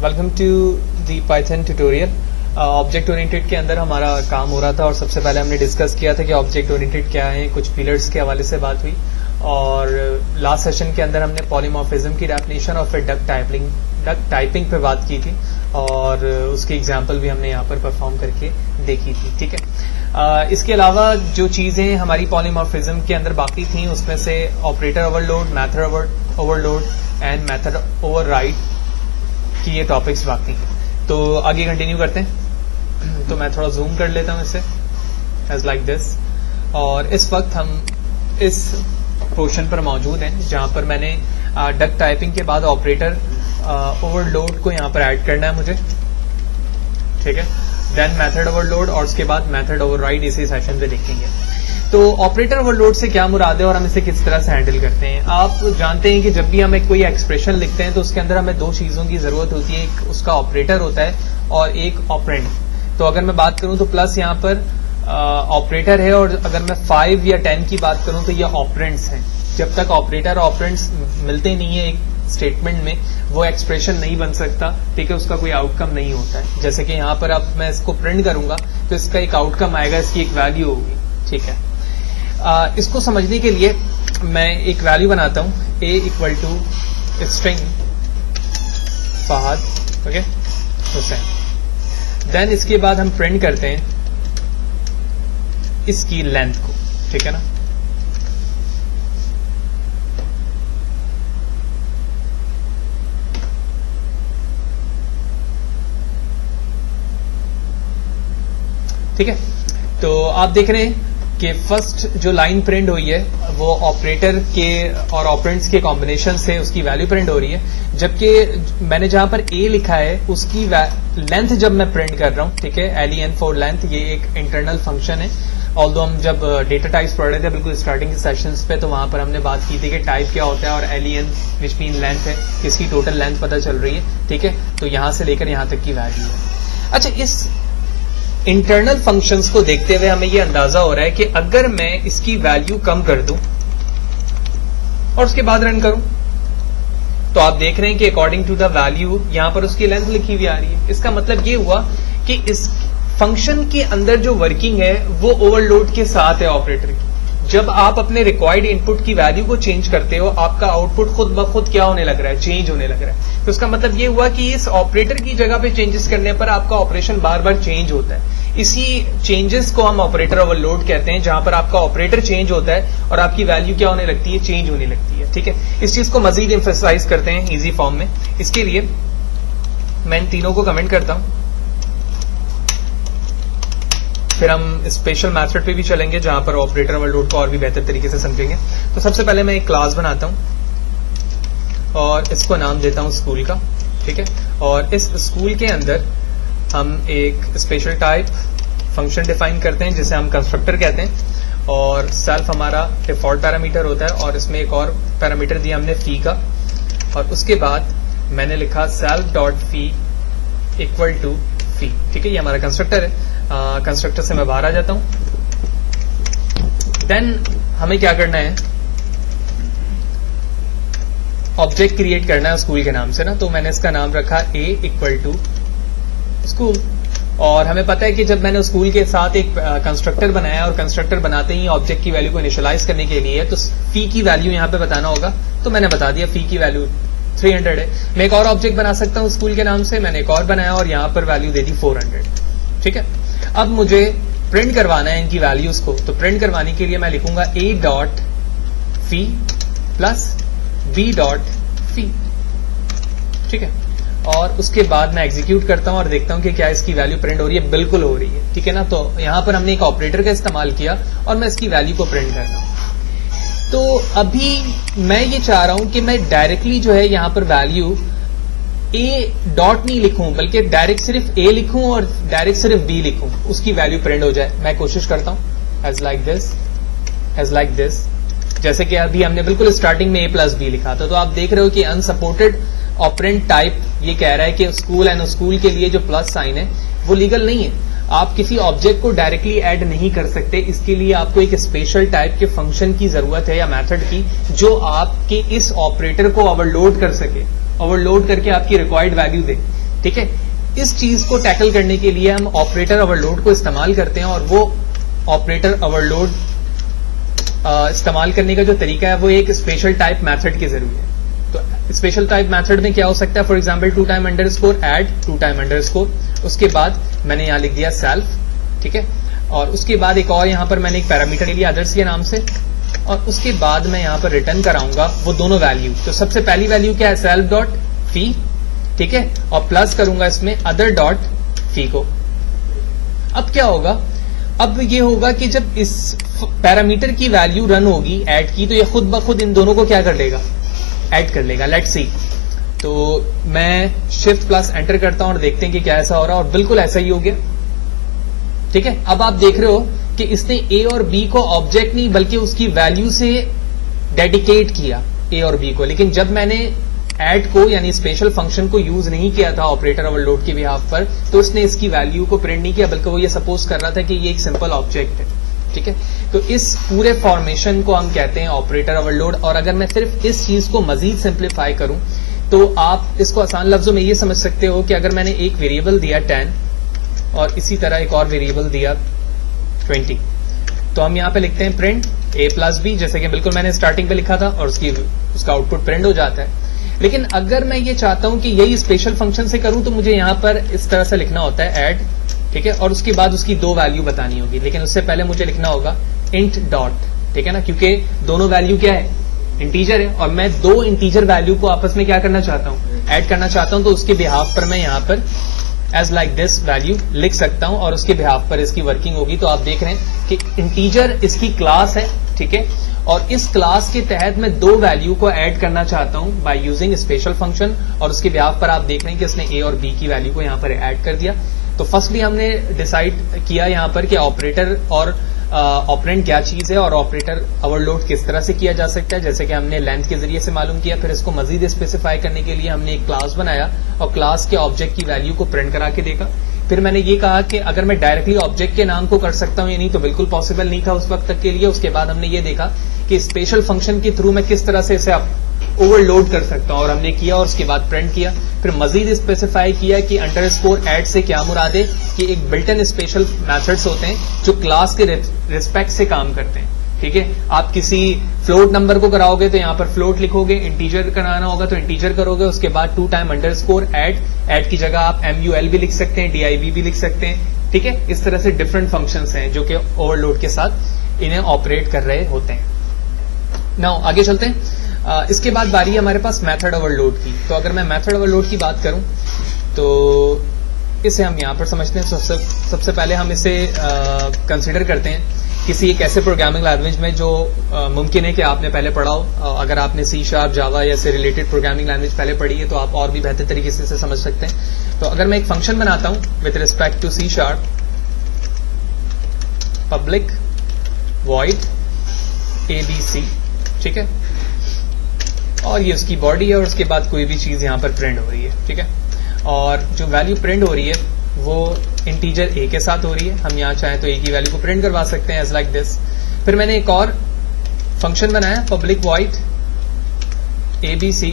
Welcome to the Python tutorial. Object oriented के अंदर हमारा काम हो रहा था और सबसे पहले हमने डिस्कस किया था कि ऑब्जेक्ट ओरिएंटेड क्या है, कुछ पिलर्स के हवाले से बात हुई और लास्ट सेशन के अंदर हमने पॉलीमॉर्फिज्म की डेफिनेशन और फिर डक टाइपिंग पे बात की थी और उसकी एग्जांपल भी हमने यहाँ पर परफॉर्म करके देखी थी। ठीक है, इसके अलावा जो चीज़ें हमारी पॉलीमॉर्फिज्म के अंदर बाकी थी उसमें से operator overload, method overload and method override कि ये टॉपिक्स बाकी हैं। तो आगे कंटिन्यू करते हैं। तो मैं थोड़ा जूम कर लेता हूँ इसे एज लाइक दिस और इस वक्त हम इस पोर्शन पर मौजूद हैं जहाँ पर मैंने डक टाइपिंग के बाद ऑपरेटर ओवरलोड को यहाँ पर ऐड करना है मुझे। ठीक है, देन मेथड ओवरलोड और उसके बाद मेथड ओवरराइड इसी सेशन पे देखेंगे। तो ऑपरेटर ओवरलोड से क्या मुराद है और हम इसे किस तरह से हैंडल करते हैं। आप जानते हैं कि जब भी हम एक कोई एक्सप्रेशन लिखते हैं तो उसके अंदर हमें दो चीजों की जरूरत होती है, एक उसका ऑपरेटर होता है और एक ऑपरेंड। तो अगर मैं बात करूं तो प्लस यहाँ पर ऑपरेटर है और अगर मैं 5 या 10 की बात करूं तो ये ऑपरेंड्स हैं। जब तक ऑपरेटर और ऑपरेंड्स मिलते नहीं है एक स्टेटमेंट में वो एक्सप्रेशन नहीं बन सकता। ठीक है, उसका कोई आउटकम नहीं होता है। जैसे कि यहाँ पर अब मैं इसको प्रिंट करूंगा तो इसका एक आउटकम आएगा, इसकी एक वैल्यू होगी। ठीक है, इसको समझने के लिए मैं एक वैल्यू बनाता हूं a equal to string Fahad, okay, Hussain. Then इसके बाद हम प्रिंट करते हैं इसकी लेंथ को। ठीक है ना, ठीक है। तो आप देख रहे हैं कि फर्स्ट जो लाइन प्रिंट हुई है वो ऑपरेटर के और ऑपरेंड्स के कॉम्बिनेशन से उसकी वैल्यू प्रिंट हो रही है, जबकि मैंने जहां पर a लिखा है उसकी लेंथ जब मैं प्रिंट कर रहा हूं, ठीक है, len फॉर लेंथ, ये एक इंटरनल फंक्शन है। ऑल्दो हम जब डेटा टाइप्स पढ़ रहे थे बिल्कुल स्टार्टिंग के सेशंस पे तो वहां पर हमने बात की थी कि टाइप क्या होता है और len विच मीन लेंथ है, इसकी टोटल लेंथ पता चल रही है। ठीक है, तो यहां से लेकर यहां तक की वैल्यू है। अच्छा, इस इंटरनल फंक्शंस को देखते हुए हमें यह अंदाजा हो रहा है कि अगर मैं इसकी वैल्यू कम कर दूं और उसके बाद रन करूं तो आप देख रहे हैं कि अकॉर्डिंग टू द वैल्यू यहां पर उसकी लेंथ लिखी हुई आ रही है। इसका मतलब ये हुआ कि इस फंक्शन के अंदर जो वर्किंग है वो ओवरलोड के साथ है ऑपरेटर की। जब आप अपने रिक्वायर्ड इनपुट की वैल्यू को चेंज करते हो आपका आउटपुट खुद ब खुद क्या होने लग रहा है, चेंज होने लग रहा है। तो इसका मतलब ये हुआ कि इस ऑपरेटर की जगह पे चेंजेस करने पर आपका ऑपरेशन बार बार चेंज होता है। इसी चेंजेस को हम ऑपरेटर ओवरलोड कहते हैं, जहां पर आपका ऑपरेटर चेंज होता है और आपकी वैल्यू क्या होने लगती है, चेंज होने लगती है। ठीक है, इस चीज को मजीद एम्फसाइज करते हैं इजी फॉर्म में। इसके लिए मैं इन तीनों को कमेंट करता हूं, फिर हम स्पेशल मेथड पे भी चलेंगे जहां पर ऑपरेटर ओवरलोड को और भी बेहतर तरीके से समझेंगे। तो सबसे पहले मैं एक क्लास बनाता हूं और इसको नाम देता हूं स्कूल का। ठीक है, और इस स्कूल के अंदर हम एक स्पेशल टाइप फंक्शन डिफाइन करते हैं जिसे हम कंस्ट्रक्टर कहते हैं और सेल्फ हमारा डिफॉल्ट पैरामीटर होता है और इसमें एक और पैरामीटर दिया हमने फी का और उसके बाद मैंने लिखा self dot phi equal to phi. ठीक है, ये हमारा कंस्ट्रक्टर है। कंस्ट्रक्टर से मैं बाहर आ जाता हूं। देन हमें क्या करना है, ऑब्जेक्ट क्रिएट करना है स्कूल के नाम से ना, तो मैंने इसका नाम रखा a इक्वल टू स्कूल। और हमें पता है कि जब मैंने स्कूल के साथ एक कंस्ट्रक्टर बनाया और कंस्ट्रक्टर बनाते ही ऑब्जेक्ट की वैल्यू को इनिशियलाइज करने के लिए तो फी की वैल्यू यहां पे बताना होगा, तो मैंने बता दिया फी की वैल्यू 300 है। मैं एक और ऑब्जेक्ट बना सकता हूं स्कूल के नाम से, मैंने एक और बनाया और यहां पर वैल्यू दे दी 400। ठीक है, अब मुझे प्रिंट करवाना है इनकी वैल्यूज को, तो प्रिंट करवाने के लिए मैं लिखूंगा a dot fee plus b dot फी। ठीक है, और उसके बाद मैं एग्जीक्यूट करता हूं और देखता हूं कि क्या इसकी वैल्यू प्रिंट हो रही है। बिल्कुल हो रही है। ठीक है ना, तो यहां पर हमने एक ऑपरेटर का इस्तेमाल किया और मैं इसकी वैल्यू को प्रिंट कर रहा हूं। तो अभी मैं ये चाह रहा हूं कि मैं डायरेक्टली जो है यहां पर वैल्यू a डॉट नहीं लिखूं बल्कि डायरेक्ट सिर्फ a लिखूं और डायरेक्ट सिर्फ b लिखूं, उसकी वैल्यू प्रिंट हो जाए। मैं कोशिश करता हूं एज लाइक दिस, जैसे कि अभी हमने बिल्कुल स्टार्टिंग में a प्लस b लिखा था। तो आप देख रहे हो कि अनसपोर्टेड ऑपरेंट टाइप ये कह रहा है कि स्कूल एंड स्कूल के लिए जो प्लस साइन है वो लीगल नहीं है। आप किसी ऑब्जेक्ट को डायरेक्टली ऐड नहीं कर सकते, इसके लिए आपको एक स्पेशल टाइप के फंक्शन की जरूरत है या मेथड की जो आपके इस ऑपरेटर को ओवरलोड कर सके, ओवरलोड करके आपकी रिक्वायर्ड वैल्यू दे। ठीक है, इस चीज को टैकल करने के लिए हम ऑपरेटर ओवरलोड को इस्तेमाल करते हैं, और वो ऑपरेटर ओवरलोड इस्तेमाल करने का जो तरीका है वो एक स्पेशल टाइप मेथड के जरिए है। तो स्पेशल टाइप मेथड में क्या हो सकता है, for example two time underscore add, two time underscore, उसके बाद मैंने यहां लिख दिया सेल्फ, ठीक है, और उसके बाद एक और यहां पर मैंने एक पैरामीटर ले लिया अदर्स के नाम से, और उसके बाद मैं यहां पर रिटर्न कराऊंगा वो दोनों वैल्यू। तो सबसे पहली वैल्यू क्या है, सेल्फ डॉट फी, ठीक है, और प्लस करूंगा इसमें अदर डॉट फी को। अब क्या होगा, अब ये होगा कि जब इस पैरामीटर की वैल्यू रन होगी ऐड की, तो ये खुद ब खुद इन दोनों को क्या कर लेगा, ऐड कर लेगा। लेट्स सी, तो मैं शिफ्ट प्लस एंटर करता हूं और देखते हैं कि क्या ऐसा हो रहा है, और बिल्कुल ऐसा ही हो गया, ठीक है। अब आप देख रहे हो कि इसने ए और बी को ऑब्जेक्ट नहीं बल्कि उसकी वैल्यू से डेडिकेट किया ए और बी को, लेकिन जब मैंने ऐड को यानी स्पेशल फंक्शन को यूज नहीं किया था ऑपरेटर ओवरलोड के बिहाफ पर, तो उसने इसकी वैल्यू को प्रिंट नहीं किया, बल्कि वो ये सपोज कर रहा था कि ये एक सिंपल ऑब्जेक्ट है, ठीक है। तो इस पूरे फॉर्मेशन को हम कहते हैं ऑपरेटर ओवरलोड। और अगर मैं सिर्फ इस चीज को मजीद सिंप्लीफाई करूं तो आप इसको आसान लफ्जों में ये समझ सकते हो कि अगर मैंने एक वेरिएबल दिया 10 और इसी तरह एक और वेरिएबल दिया 20, तो हम यहां पे लिखते हैं प्रिंट a प्लस बी, जैसे कि बिल्कुल मैंने स्टार्टिंग पे लिखा था, और उसका आउटपुट प्रिंट हो जाता है। लेकिन अगर मैं ये चाहता हूं कि यही स्पेशल फंक्शन से करूं तो मुझे यहां पर इस तरह से लिखना होता है ऐड, ठीक है, और उसके बाद उसकी दो वैल्यू बतानी होगी, लेकिन उससे पहले मुझे लिखना होगा इंट डॉट, ठीक है ना, क्योंकि दोनों वैल्यू क्या है, इंटीजर है, और मैं दो इंटीजर वैल्यू को आपस में क्या करना चाहता हूं, ऐड करना चाहता हूं। तो उसके बिहाफ पर मैं यहां पर एज लाइक दिस वैल्यू लिख सकता हूं, और उसके बिहाफ पर इसकी वर्किंग होगी। तो आप देख रहे हैं कि इंटीजर इसकी क्लास है, ठीक है, और इस क्लास के तहत मैं दो वैल्यू को ऐड करना चाहता हूं बाय यूजिंग स्पेशल फंक्शन, और उसके बिहाफ पर आप देख रहे हैं कि उसने ए और बी की वैल्यू को यहां पर ऐड कर दिया। तो फर्स्टली हमने डिसाइड किया यहां पर कि ऑपरेटर और ऑपरेंड क्या चीज है और ऑपरेटर ओवरलोड किस तरह से किया जा सकता है, जैसे कि हमने लेंथ के जरिए से मालूम किया। फिर इसको मजीद स्पेसिफाई करने के लिए हमने एक क्लास बनाया और क्लास के ऑब्जेक्ट की वैल्यू को प्रिंट करा के देखा। फिर मैंने ये कहा कि अगर मैं डायरेक्टली ऑब्जेक्ट के नाम को कर सकता हूं या नहीं, तो बिल्कुल पॉसिबल नहीं था उस वक्त तक के लिए। उसके बाद हमने ये देखा कि स्पेशल फंक्शन के थ्रू मैं किस तरह से इसे ओवरलोड कर सकता हूं, और हमने किया और उसके बाद प्रिंट किया। फिर मजीद स्पेसिफाई किया कि अंडरस्कोर ऐड से क्या मुराद है, कि एक बिल्ट इन स्पेशल मेथड्स होते हैं जो क्लास के रिस्पेक्ट से काम करते हैं, ठीक है। आप किसी फ्लोट नंबर को कराओगे तो यहां पर फ्लोट लिखोगे, इंटीजर कराना होगा तो इंटीजर करोगे, उसके बाद टू टाइम अंडरस्कोर ऐड की जगह आप MUL भी लिख सकते हैं, DIV भी लिख सकते हैं, ठीक है। इस तरह से डिफरेंट फंक्शंस हैं जो कि ओवरलोड के साथ इन्हें ऑपरेट कर रहे होते हैं। नाउ आगे चलते हैं। इसके बाद बारी है हमारे पास मेथड ओवरलोड की। तो अगर मैं मेथड ओवरलोड की बात करूं तो इसे हम यहां पर समझते हैं। सबसे पहले हम इसे कंसिडर करते हैं किसी एक ऐसे प्रोग्रामिंग लैंग्वेज में जो मुमकिन है कि आपने पहले पढ़ा हो। अगर आपने C#, जावा या से रिलेटेड प्रोग्रामिंग लैंग्वेज पहले पढ़ी है तो आप और भी बेहतर तरीके से इसे समझ सकते हैं। तो अगर मैं एक फंक्शन बनाता हूं with respect to C#, public void ABC, ठीक है, और ये उसकी बॉडी है, और उसके बाद कोई भी चीज यहां पर प्रिंट हो रही है, ठीक है, और जो वैल्यू प्रिंट हो रही है वो इंटीजर a के साथ हो रही है। हम यहां चाहें तो a की वैल्यू को प्रिंट करवा सकते हैं एज लाइक दिस। फिर मैंने एक और फंक्शन बनाया पब्लिक वॉइड ABC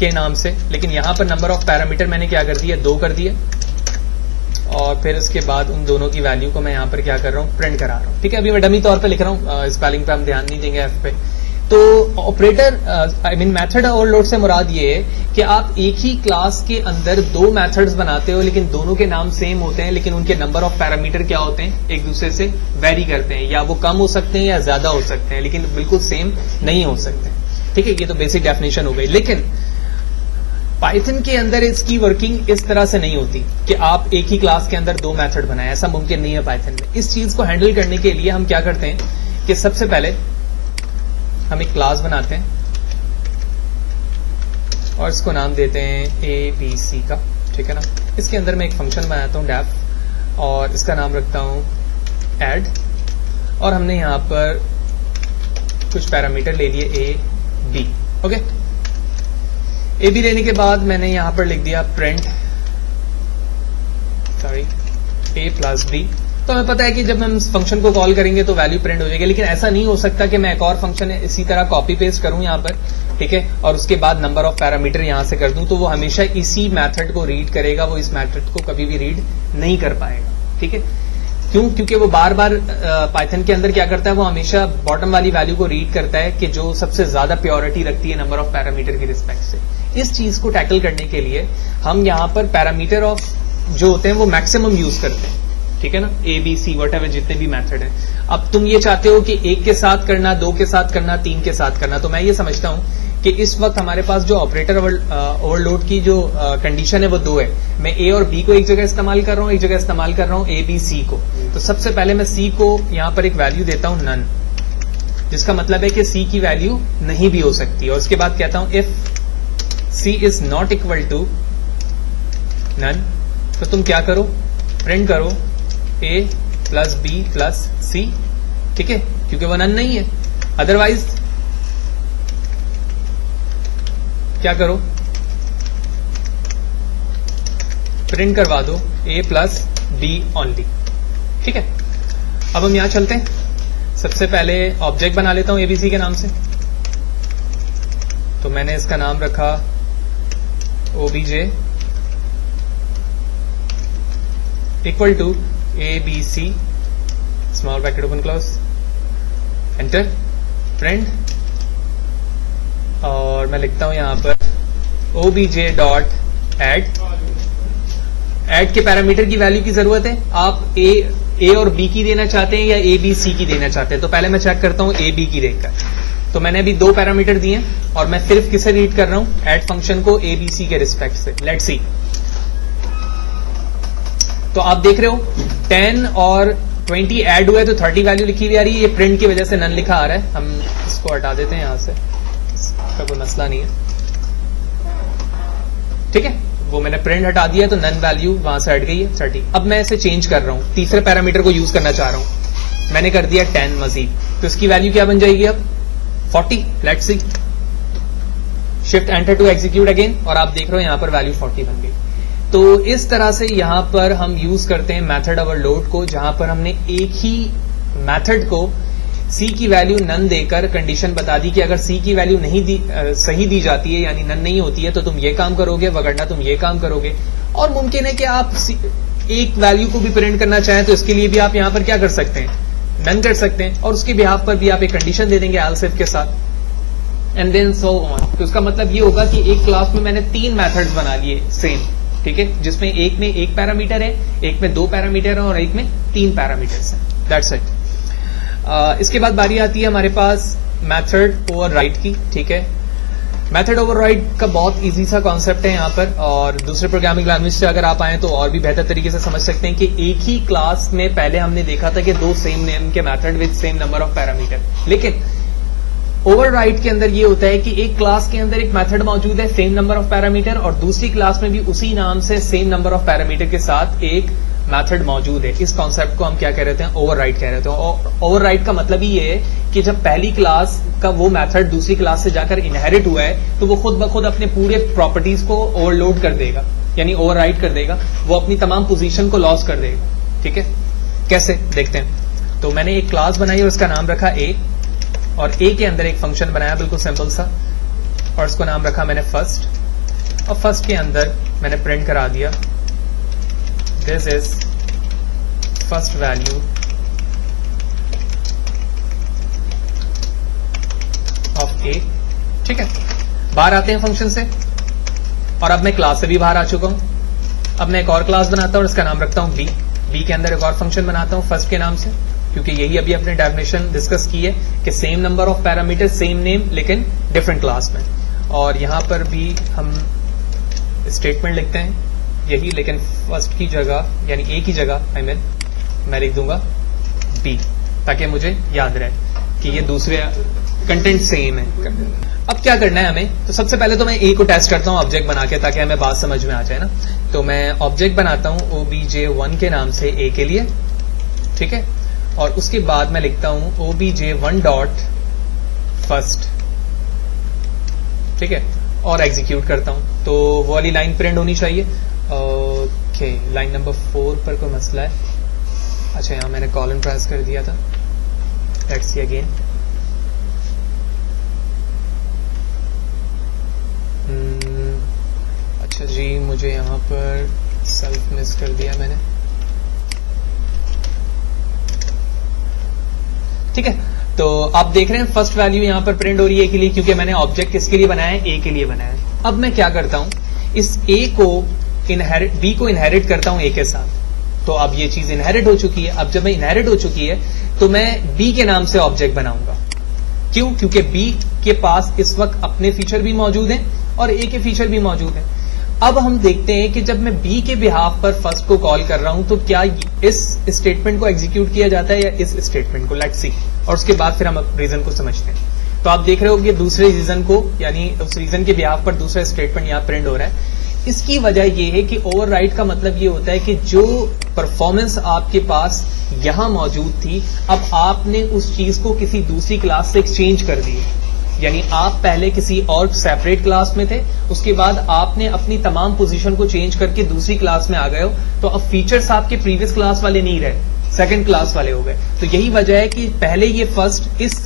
के नाम से, लेकिन यहां पर नंबर ऑफ पैरामीटर मैंने क्या कर दिया, 2 कर दिए, और फिर उसके बाद उन दोनों की वैल्यू को मैं यहां पर क्या कर रहा हूं, प्रिंट करा रहा हूं, ठीक है। अभी मैं डमी तौर पे लिख रहा हूं, स्पेलिंग पे हम ध्यान नहीं देंगे F पे। तो ऑपरेटर मेथड ओवरलोड से मुराद ये है कि आप एक ही क्लास के अंदर दो मेथड्स बनाते हो, लेकिन दोनों के नाम सेम होते हैं, लेकिन उनके नंबर ऑफ पैरामीटर क्या होते हैं, एक दूसरे से वेरी करते हैं, या वो कम हो सकते हैं या ज्यादा हो सकते हैं, लेकिन बिल्कुल सेम नहीं हो सकते, ठीक है। ये तो बेसिक डेफिनेशन हो गई। लेकिन पाइथन के अंदर इसकी वर्किंग इस तरह से नहीं होती कि आप एक ही क्लास के अंदर दो मेथड बनाएं, ऐसा मुमकिन नहीं है पाइथन में। इस चीज को हैंडल करने के लिए हम क्या करते हैं कि सबसे पहले हम एक क्लास बनाते हैं और इसको नाम देते हैं ABC का, ठीक है ना। इसके अंदर मैं एक फंक्शन बनाता हूं डेफ, और इसका नाम रखता हूं ऐड, और हमने यहां पर कुछ पैरामीटर ले लिए A B, okay. A B लेने के बाद मैंने यहां पर लिख दिया प्रिंट A प्लस B। तो हमें पता है कि जब हम इस फंक्शन को कॉल करेंगे तो वैल्यू प्रिंट हो जाएगी, लेकिन ऐसा नहीं हो सकता कि मैं एक और फंक्शन इसी तरह कॉपी पेस्ट करूं यहां पर ठीक है, और उसके बाद नंबर ऑफ पैरामीटर यहां से कर दूं, तो वो हमेशा इसी मेथड को रीड करेगा, वो इस मेथड को कभी भी रीड नहीं कर पाएगा। ठीक है, क्यों? क्योंकि वो बार बार पाइथन के अंदर क्या करता है, वो हमेशा बॉटम वाली वैल्यू को रीड करता है कि जो सबसे ज्यादा प्योरिटी रखती है नंबर ऑफ पैरामीटर की रिस्पेक्ट से। इस चीज को टैकल करने के लिए हम यहाँ पर पैरामीटर ऑफ जो होते हैं वो मैक्सिमम यूज करते हैं। ठीक है ना, A B C whatever जितने भी मेथड है। अब तुम ये चाहते हो कि एक के साथ करना, दो के साथ करना, तीन के साथ करना, तो मैं ये समझता हूं कि इस वक्त हमारे पास जो ऑपरेटर ओवरलोड की जो कंडीशन है वो दो है। मैं ए और बी को एक जगह इस्तेमाल कर रहा हूं, एक जगह इस्तेमाल कर रहा हूं ए बी सी को। तो सबसे पहले मैं सी को यहां पर एक वैल्यू देता हूं नन, जिसका मतलब है कि सी की वैल्यू नहीं भी हो सकती। और उसके बाद कहता हूं if C is not equal to none, तो तुम क्या करो, प्रिंट करो A plus B plus C. ठीक है, क्योंकि वो नन नहीं है। अदरवाइज क्या करो, प्रिंट करवा दो ए प्लस बी ओनली। ठीक है, अब हम यहां चलते हैं। सबसे पहले ऑब्जेक्ट बना लेता हूं एबीसी के नाम से। तो मैंने इसका नाम रखा OBJ equal to A B C small bracket open close, enter, print, और मैं लिखता हूं यहां पर ओबीजे डॉट एड। एड के पैरामीटर की वैल्यू की जरूरत है। आप ए और बी की देना चाहते हैं या ए बी सी की देना चाहते हैं? तो पहले मैं चेक करता हूं ए बी की देखकर। तो मैंने अभी दो पैरामीटर दिए और मैं सिर्फ किसे रीड कर रहा हूं, एड फंक्शन को ए बी सी के रिस्पेक्ट से। Let's see. तो आप देख रहे हो 10 और 20 ऐड हुआ है तो 30 वैल्यू लिखी हुई आ रही है। ये प्रिंट की वजह से नन लिखा आ रहा है, हम इसको हटा देते हैं यहां से, इसका कोई मसला नहीं है। ठीक है, वो मैंने प्रिंट हटा दिया तो नन वैल्यू वहां से हट गई है 30। अब मैं इसे चेंज कर रहा हूं, तीसरे पैरामीटर को यूज करना चाह रहा हूं। मैंने कर दिया 10 मजीद, तो इसकी वैल्यू क्या बन जाएगी अब 40। Let's see, shift enter to execute again, और आप देख रहे हो यहां पर वैल्यू 40 बन गई। तो इस तरह से यहां पर हम यूज करते हैं मेथड ओवरलोड को, जहां पर हमने एक ही मेथड को सी की वैल्यू नन देकर कंडीशन बता दी कि अगर सी की वैल्यू नहीं सही दी जाती है, यानी नन नहीं होती है, तो तुम ये काम करोगे, वगरना तुम ये काम करोगे। और मुमकिन है कि आप एक वैल्यू को भी प्रिंट करना चाहें तो इसके लिए भी आप यहां पर क्या कर सकते हैं, नन कर सकते हैं, और उसके बिहाफ पर भी आप एक कंडीशन दे देंगे एल्स इफ के साथ, एंड देन सो ऑन। तो इसका मतलब ये होगा कि एक क्लास में मैंने 3 मेथड्स बना लिए सेम। ठीक है, जिसमें एक में 1 पैरामीटर है, एक में 2 पैरामीटर है और एक में 3 पैरामीटर्स हैं। That's it. इसके बाद बारी आती है हमारे पास मेथड ओवरराइड की। ठीक है, मेथड ओवरराइड का बहुत इजी सा कॉन्सेप्ट है यहाँ पर, और दूसरे प्रोग्रामिंग लैंग्वेज से अगर आप आए तो और भी बेहतर तरीके से समझ सकते हैं कि एक ही क्लास में पहले हमने देखा था कि 2 सेम नेम के method with same number of parameter, लेकिन ओवरराइड के अंदर ये होता है कि एक क्लास के अंदर एक मेथड मौजूद है सेम नंबर ऑफ पैरामीटर, और दूसरी क्लास में भी उसी नाम से सेम नंबर ऑफ पैरामीटर के साथ एक मेथड मौजूद है। इस कॉन्सेप्ट को हम क्या कह रहे हैं, ओवरराइड कह रहे हैं। ओवरराइड का मतलब ही ये है कि जब पहली क्लास का वो मेथड दूसरी क्लास से जाकर इनहेरिट हुआ है तो वो खुद ब खुद अपने पूरे प्रॉपर्टीज को ओवरलोड कर देगा, यानी ओवरराइड कर देगा, वो अपनी तमाम पोजीशन को लॉस कर देगा। ठीक है, कैसे देखते हैं। तो मैंने एक क्लास बनाई और उसका नाम रखा ए, और ए के अंदर एक फंक्शन बनाया बिल्कुल सिंपल सा, और उसको नाम रखा मैंने फर्स्ट, और फर्स्ट के अंदर मैंने प्रिंट करा दिया this is first value of a. ठीक है, बाहर आते हैं फंक्शन से, और अब मैं क्लास से भी बाहर आ चुका हूं। अब मैं एक और क्लास बनाता हूं और इसका नाम रखता हूं बी। बी के अंदर एक और फंक्शन बनाता हूं फर्स्ट के नाम से, क्योंकि यही अभी अपने डेफिनेशन डिस्कस की है कि same number of parameter same name लेकिन डिफरेंट क्लास में। और यहां पर भी हम स्टेटमेंट लिखते हैं यही, लेकिन फर्स्ट की जगह यानी ए की जगह मैं लिख दूंगा बी, ताकि मुझे याद रहे कि ये दूसरे कंटेंट सेम है। अब क्या करना है हमें, तो सबसे पहले तो मैं ए को टेस्ट करता हूं ऑब्जेक्ट बना के, ताकि हमें बात समझ में आ जाए ना। तो मैं ऑब्जेक्ट बनाता हूं obj1 के नाम से ए के लिए। ठीक है, और उसके बाद मैं लिखता हूं obj1 डॉट फर्स्ट। ठीक है, और एग्जीक्यूट करता हूं तो वो वाली लाइन प्रिंट होनी चाहिए। ओके, लाइन नंबर 4 पर कोई मसला है। अच्छा, यहां मैंने कॉलन प्रेस कर दिया था। Let's see again. सॉरी, मुझे यहाँ पर सेल्फ मिस कर दिया मैंने। ठीक है, तो आप देख रहे हैं फर्स्ट वैल्यू यहाँ पर प्रिंट हो रही है ए के लिए, क्योंकि मैंने ऑब्जेक्ट किसके लिए बनाया है, ए के लिए बनाया है। अब मैं क्या करता हूं, इस ए को इनहेरिट, बी को इनहेरिट करता हूं ए के साथ। तो अब ये चीज इनहेरिट हो चुकी है। अब जब मैं इनहेरिट हो चुकी है तो मैं बी के नाम से ऑब्जेक्ट बनाऊंगा। क्यों? क्योंकि बी के पास इस वक्त अपने फीचर भी मौजूद हैं और ए के फीचर भी मौजूद हैं। अब हम देखते हैं कि जब मैं बी के बिहाफ पर फर्स्ट को कॉल कर रहा हूं तो क्या इस स्टेटमेंट को एग्जीक्यूट किया जाता है या इस स्टेटमेंट को, लेट्स सी, और उसके बाद फिर हम रीजन को समझते हैं। तो आप देख रहे हो कि दूसरे रीजन को, यानी उस रीजन के बिहाफ पर दूसरा स्टेटमेंट यहाँ प्रिंट हो रहा है। इसकी वजह यह है कि ओवरराइड का मतलब ये होता है कि जो परफॉर्मेंस आपके पास यहां मौजूद थी, अब आपने उस चीज को किसी दूसरी क्लास से एक्सचेंज कर दी। यानी आप पहले किसी और सेपरेट क्लास में थे, उसके बाद आपने अपनी तमाम पोजीशन को चेंज करके दूसरी क्लास में आ गए हो, तो अब फीचर्स आपके प्रीवियस क्लास वाले नहीं रहे, सेकंड क्लास वाले हो गए। तो यही वजह है कि पहले ये फर्स्ट इस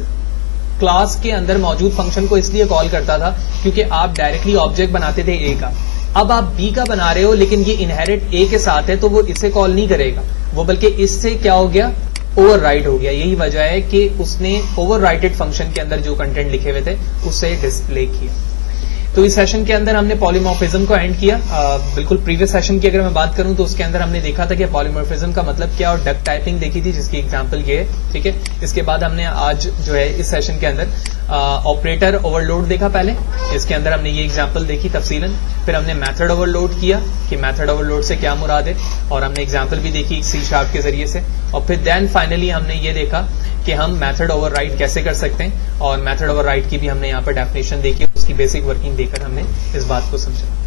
क्लास के अंदर मौजूद फंक्शन को इसलिए कॉल करता था क्योंकि आप डायरेक्टली ऑब्जेक्ट बनाते थे ए का। अब आप बी का बना रहे हो, लेकिन ये इनहेरिट ए के साथ है, तो वो इसे कॉल नहीं करेगा, वो बल्कि इससे क्या हो गया, ओवरराइट हो गया। यही वजह है कि उसने ओवरराइटेड फंक्शन के अंदर जो कंटेंट लिखे हुए थे उसे डिस्प्ले किया। तो इस सेशन के अंदर हमने पॉलीमॉर्फिज्म को एंड किया। बिल्कुल प्रीवियस सेशन की अगर मैं बात करूं तो उसके अंदर हमने देखा था कि पॉलीमॉर्फिज्म का मतलब क्या, और डक टाइपिंग देखी थी जिसकी एग्जांपल ये है। ठीक है, इसके बाद हमने आज जो है इस सेशन के अंदर ऑपरेटर ओवरलोड देखा पहले, इसके अंदर हमने ये एग्जांपल देखी तफसीलन। फिर हमने मेथड ओवरलोड किया कि मेथड ओवरलोड से क्या मुराद है, और हमने एग्जांपल भी देखी C# के जरिए से। और फिर देन फाइनली हमने ये देखा कि हम मेथड ओवरराइड कैसे कर सकते हैं, और मेथड ओवरराइड की भी हमने यहाँ पर डेफिनेशन देखी, उसकी बेसिक वर्किंग देकर हमने इस बात को समझा।